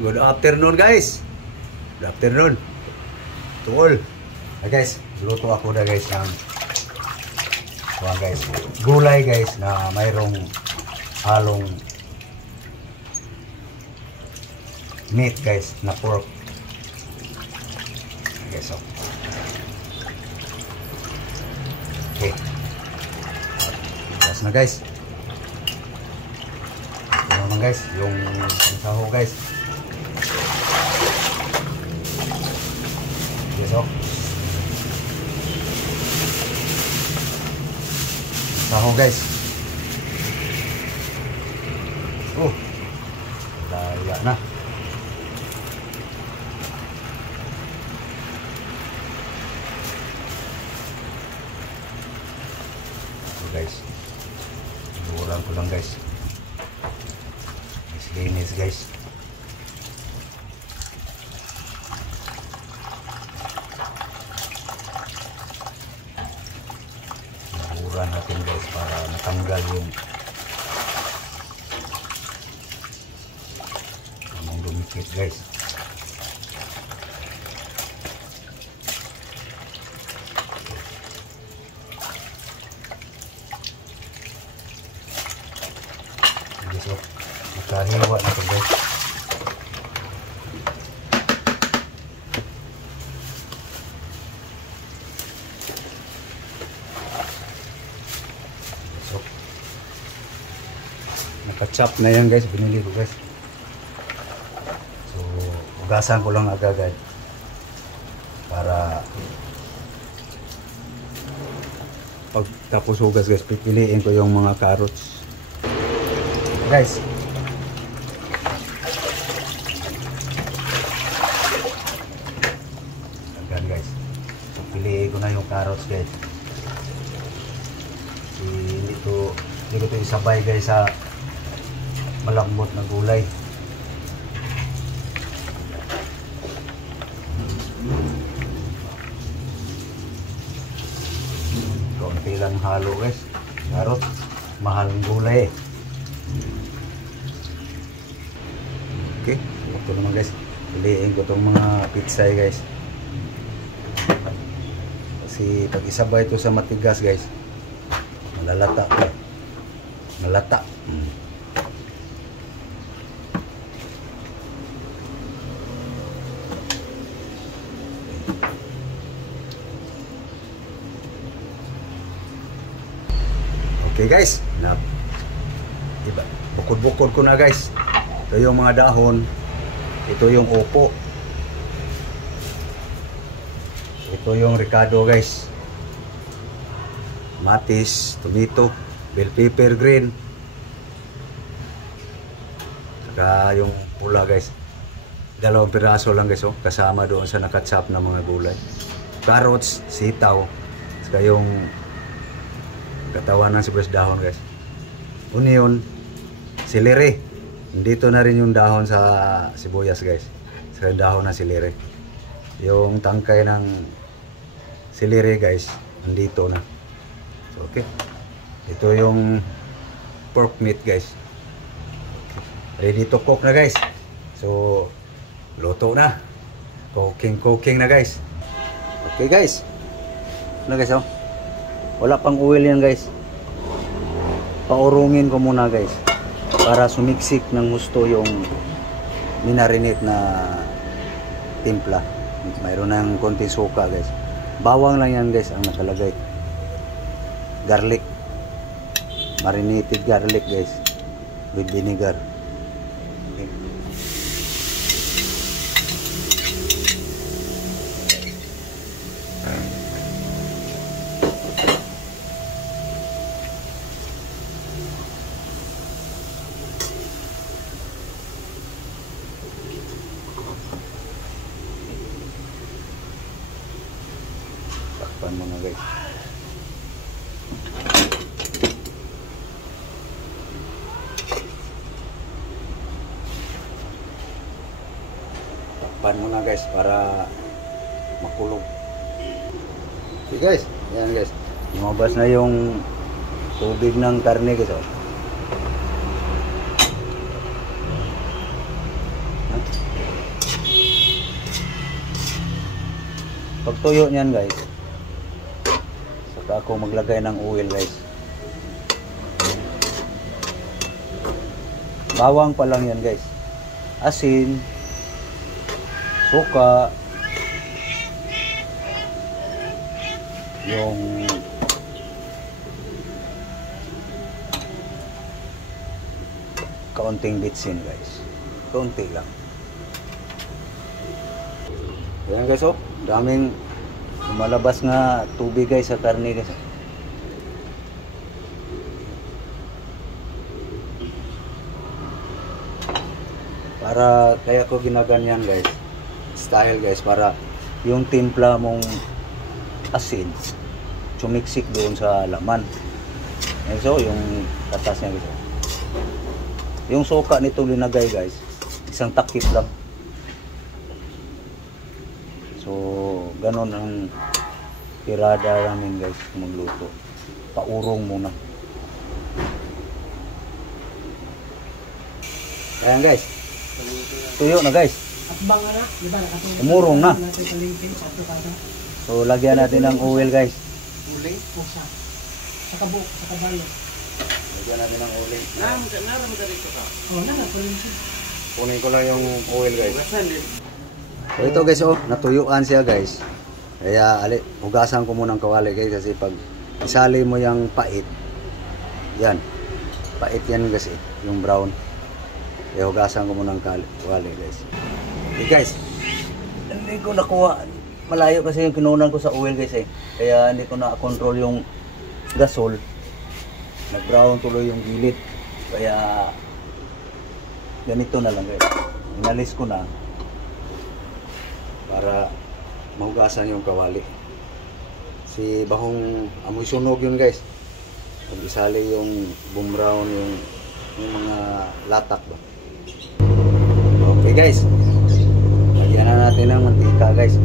Good afternoon guys. Good afternoon to all. Guys, luto ako na guys ng guys, gulay guys na mayroong halong meat guys na pork. Okay, so. Okay. Tapos na guys. Ito naman guys, yung saho guys. Okay, so. Saho guys. Laya na. Guys, luran ko lang guys. Linis guys. Luran natin guys para matanggal yung anong dumikit guys. So, makahiwa na ito guys. So, nakachop na yan guys, binili ko guys. So, ugasan ko lang agad para pag tapos hugas guys, pipiliin ko yung mga carrots guys. Ayan guys, so, piliin ko na yung carrots guys. Hindi ko ito isabay guys sa malambot na gulay. Kaunti lang halo guys. Carrots, mahal ng gulay. Okay, ito naman guys, piliin ko itong mga pitsay guys. Kasi pag isabay ito sa matigas guys, malalata ko. Malata. Okay guys, diba? Bukod-bukod ko na guys. Ito yung mga dahon, ito yung upo, ito yung ricado guys, matis, tomato, bell pepper green, saka yung pula guys, 2 piraso lang guys, oh, kasama doon sa nakachop na mga gulay, carrots, sitaw, saka yung katawan ng sibuyas dahon guys, onion, celery. Dito na rin yung dahon sa sibuyas guys. Sa dahon ng celery. Yung tangkay ng celery guys, nandito na. So, okay. Ito yung pork meat guys. Ready to cook na guys. So, luto na. Cooking na guys. Okay guys. Ano guys, oh? Wala pang oil yan guys. Paurungin ko muna guys, para sumiksik ng gusto yung minarinate na timpla. Mayroon ng konti suka guys. Bawang lang yan guys ang nakalagay. Garlic. Marinated garlic guys. With vinegar. Okay. Takpan mo na guys. Takpan mo na guys para makulog. Okay guys, ayan guys. Lumabas na yung tubig ng karne guys. Oh. Pag tuyo niyan guys, saka ako maglagay ng oil guys. Bawang pa lang yan guys. Asin, suka, yung kaunting bitsin guys. Kaunti lang. Ayan guys, oh, daming lumalabas nga tubig guys sa karne guys. Para kaya ko ginaganyan guys, style guys, para yung timpla mong asin sumiksik doon sa laman. And so yung katas niya guys, yung suka nitong linagay guys, isang takip lang. So ganon ang tirada namin guys magluto. Paurong muna. Ayan guys, tuyo na guys. Akbang na, di ba? Umurong na. Natin palengke, sato kada. So lagyan natin ng oil guys. Uling, pusa. Sa kabuk, sa kabalo. Lagyan natin ng oil. Naram ka dito ka. Oh, na palengke. Kunin ko lang yung oil guys. So ito guys, oh, natuyuan siya guys. Kaya hugasan ko muna ng kawali guys, kasi pag isali mo yung pait, yan, pait yan guys, yung brown. Kaya hugasan ko muna ng kawali guys. Okay guys, hindi ko nakuha, malayo kasi yung kinunan ko sa oil guys kaya hindi ko na-control yung gasol. Nag-brown tuloy yung gilid, kaya ganito na lang guys, inalis ko na para mahugasan yung kawali. Si bahong amoy sunog yun guys, pag isali yung brown, yung mga latak ba. Okay guys, lagyan na natin ng mantika guys.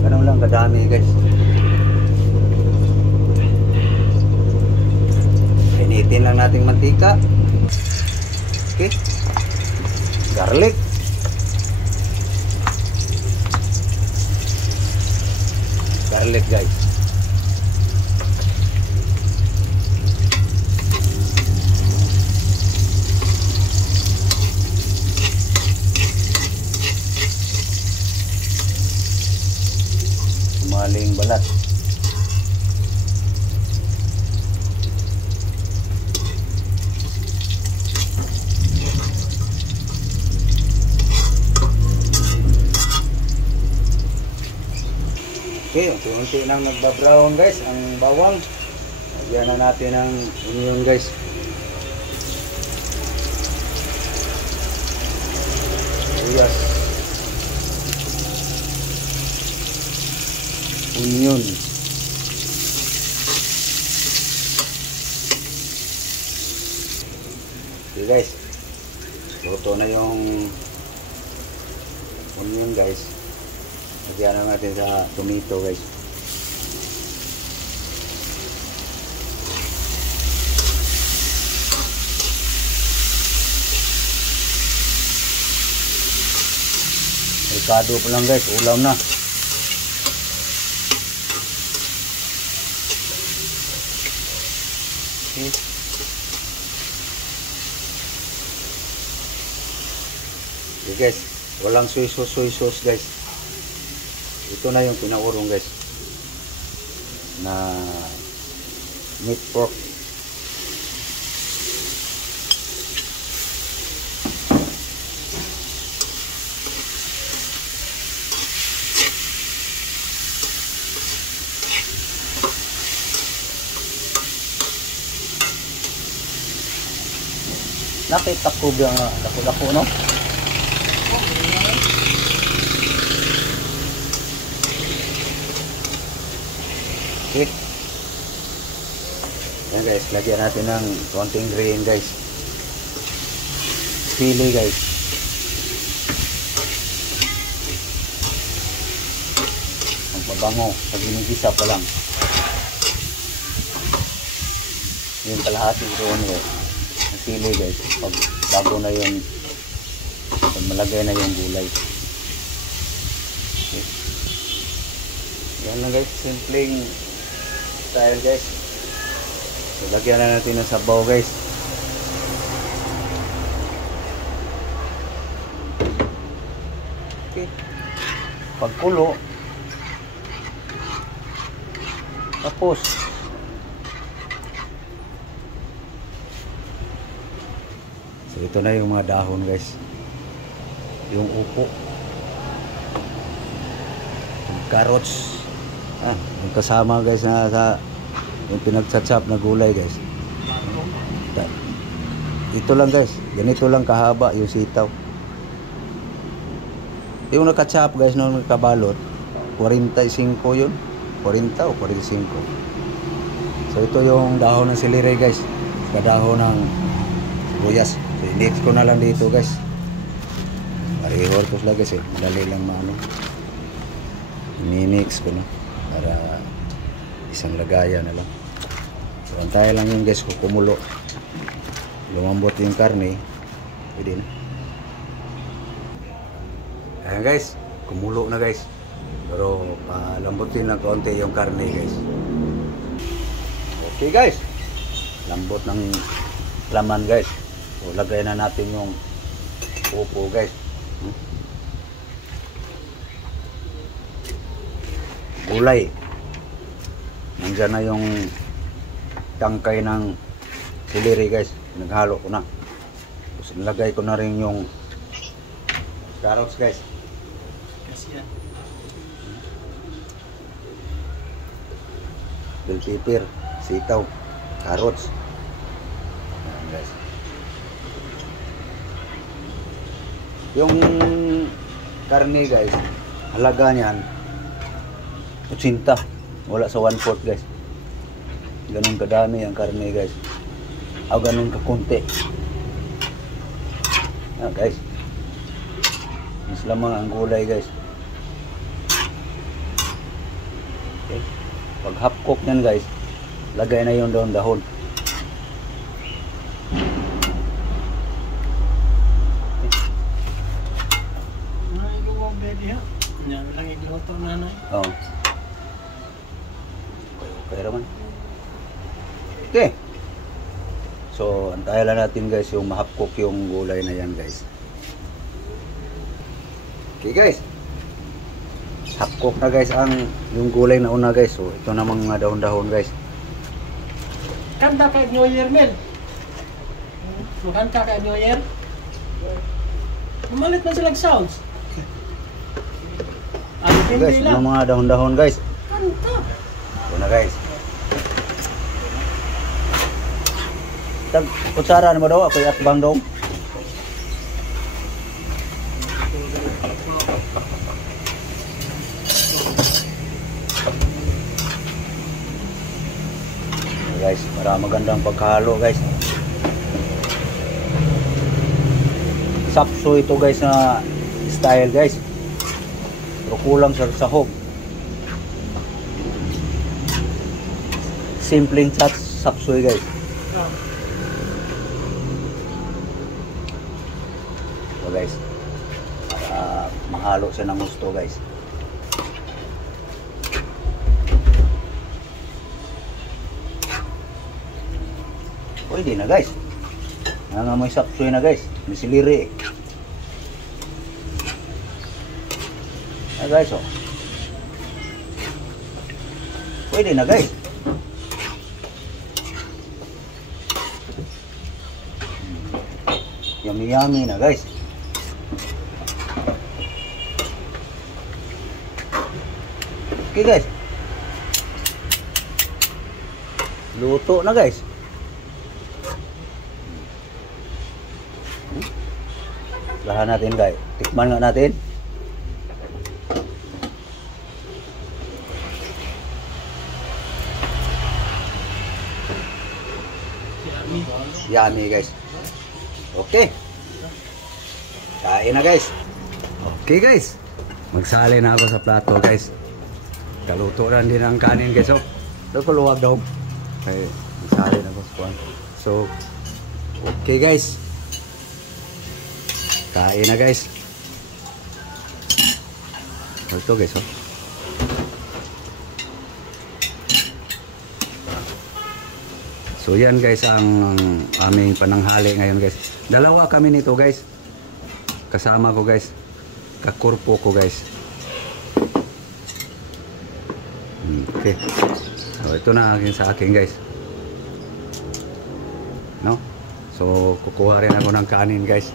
Ganun lang kadami guys. Initin lang natin mantika. Okay, garlic, guys. Maling balat. Okay, unti-unti nang nagbabrown guys ang bawang. Lagyan na natin ng onion guys. Sibuyas. Onion. Okay guys, luto na yung onion guys. Lagyan na natin sa tomato guys. Ricado pa lang guys, ulam na. Okay. Okay guys, walang soy sauce guys. Ito na yung pinaurong guys na meat pork. Nakita ko ba nga dako-dako no? Okay. Ayan guys, lagyan natin ng konting green guys. Sili guys. Ang pabango, sa ginigisa pa lang. Yung kalahati doon guys. Ang sili guys, pag bago na yun, pag malagay na yung gulay. Yan lang guys, simpleng style guys. So, lagyan na natin ng sabaw guys. Okay. Pagkulo. Tapos so ito na yung mga dahon guys. Yung upo. Yung carrots. Yung kasama guys na sa yung pinagsatsap na gulay guys. Ito lang guys. Ganito lang kahaba yung sitaw. Yung nakatsap guys nung nakabalot 45 yun. 40 o 45. So ito yung dahon ng celery guys. Dahon ng sibuyas. So i-mix ko na lang dito guys. Marihortos lang guys eh. Madali lang maano. I-mix ko na. Para isang lagayan na lang. So antayin lang yung guys kung kumulo. Lumambot yung karne. Pwede na. Ayan guys. Kumulo na guys. Pero lambutin na konti yung karne guys. Okay guys. Lambot ng laman guys. So lagay na natin yung upo guys. Gulay. Nandiyan na yung tangkay ng celery guys. Naghalo ko na. Tapos nilagay ko na rin yung carrots guys. Kasi yan. Bell pepper, sitaw, carrots. Ayan guys. Yung karne guys, halaga niyan 80. Wala sa 1/4 guys. Ganun kadami ang karne guys. O ganun kakunti. Guys. Mas lamang ang gulay guys. Okay. Pag half cook nyan guys, lagay na yung dahon. Ay, luwag baby ha. Yan lang igluto nanay. Oo. Okay naman. Okay. So, antayin lang natin guys yung ma-half cook yung gulay na yan guys. Okay guys. Half cook na guys ang yung gulay na una guys. So ito namang mga dahon-dahon guys. Kanta kay New Year Mel. Kanta kay New Year. Umalit man sila sounds. Ang Guys, hindi lang. mga dahon-dahon guys. Kanta. Ito na guys. Tag kutsara mo daw ako atbang daw. Guys, para magandang pagkahalo guys. Sapso ito guys na style guys. Pero kulang sa sahog. Simpleng sapsoy guys. So guys, para mahalo siya ng gusto guys. Pwede na guys. Nangamoy sapsoy na guys. May siliri. Guys oh. Pwede na guys. Yummy na guys. Okay guys. Luto na guys. Lahan natin guys. Tikman nga natin. Yummy guys. Okay. Kain na guys. Okay guys. Magsali na ako sa plato guys. Kaluto na din ang kanin guys. Oh. Ito ko luwag daw. Okay. Magsali na ako sa kwan. So, okay guys. Kain na guys. Ito guys. Oh. So yan guys ang aming pananghali ngayon guys. Dalawa kami nito guys. Kasama ko guys. Kakurpo ko guys. Okay. So ito na sa akin guys. No? So kukuha rin ako ng kanin guys.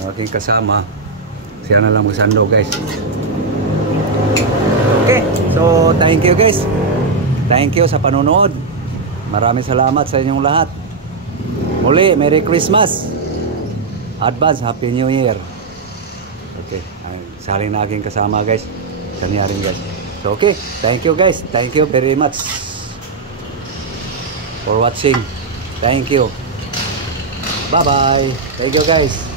Yung aking kasama. Siya na lang magsando guys. Okay. So thank you guys. Thank you sa panonood. Maraming salamat sa inyong lahat. Muli, Merry Christmas. Advance Happy New Year. Okay. Sali na aking kasama guys. Kanya rin guys. So okay. Thank you guys. Thank you very much for watching. Thank you. Bye-bye. Thank you guys.